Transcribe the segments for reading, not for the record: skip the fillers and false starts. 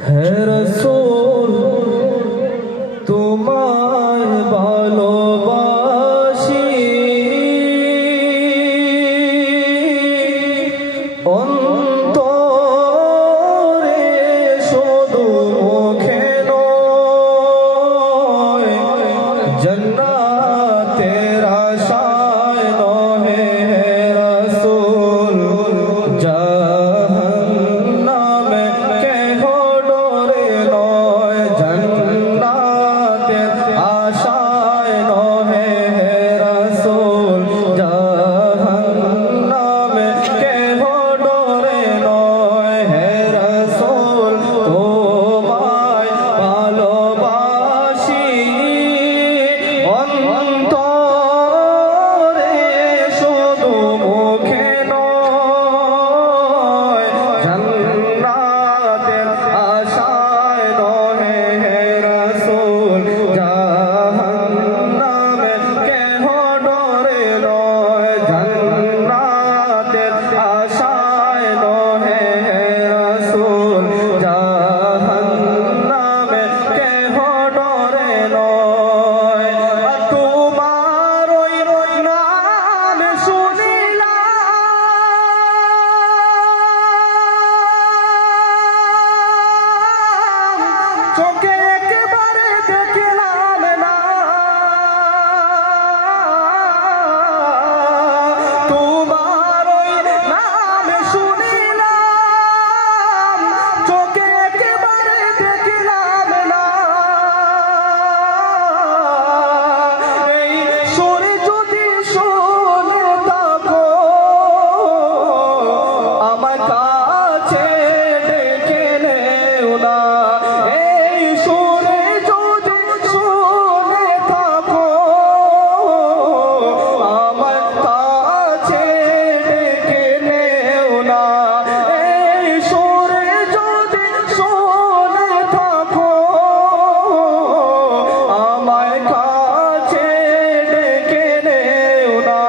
হে রাসূল তোমায় ভালোবাসি অন্তরে শুধু মুখে নয় জান্নাতের আশায় নহে হে রাসূল জাহান্নামে কেহ ডরে নয় জান্নাতের আশায় নহে হে রাসূল জাহান্নামে কেহ ডরে নয় হে রাসূল তোমায় ভালোবাসি অন্তরে শুধু মুখে নয় জান্নাতের আশায় নহে হে রাসূল জাহান্নামে কেহ ডরে নয় জান্নাতের আশায় নহে হে রাসূল জাহান্নামে কেহ ডরে নয় তোমার ওই নাম শুনিলাম চোখে একবারে দেখলাম না তোমার ওই নাম শুনিলাম চোখে একবারে দেখলাম না এই সুরে যদি শুনে থাকো আমার কাছে ডেকে নেও না এই সুরে যদি শুনে থাকো আমার কাছে ডেকে নেও না এই সুরে যদি শুনে থাকো আমার কাছে ডেকে নেও না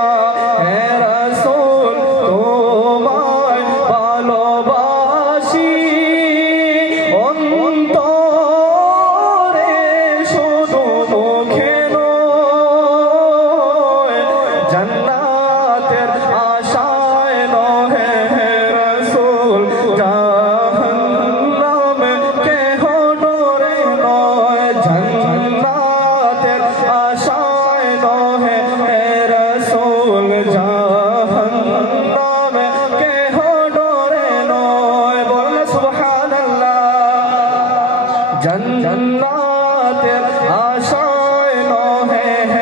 হে রাসূল তোমায় ভালোবাসি অন্তরে শুধু মুখে নয় জান্নাতের আশায় নহে হে রাসূল জাহান্নামে কেহ ডরে নয় জান্নাতের আশায় নহে হে রাসূল জাহান্নামে কেহ ডরে নয় বলেন সুবহানাল্লাহ জান্নাতের আশায় নহে হে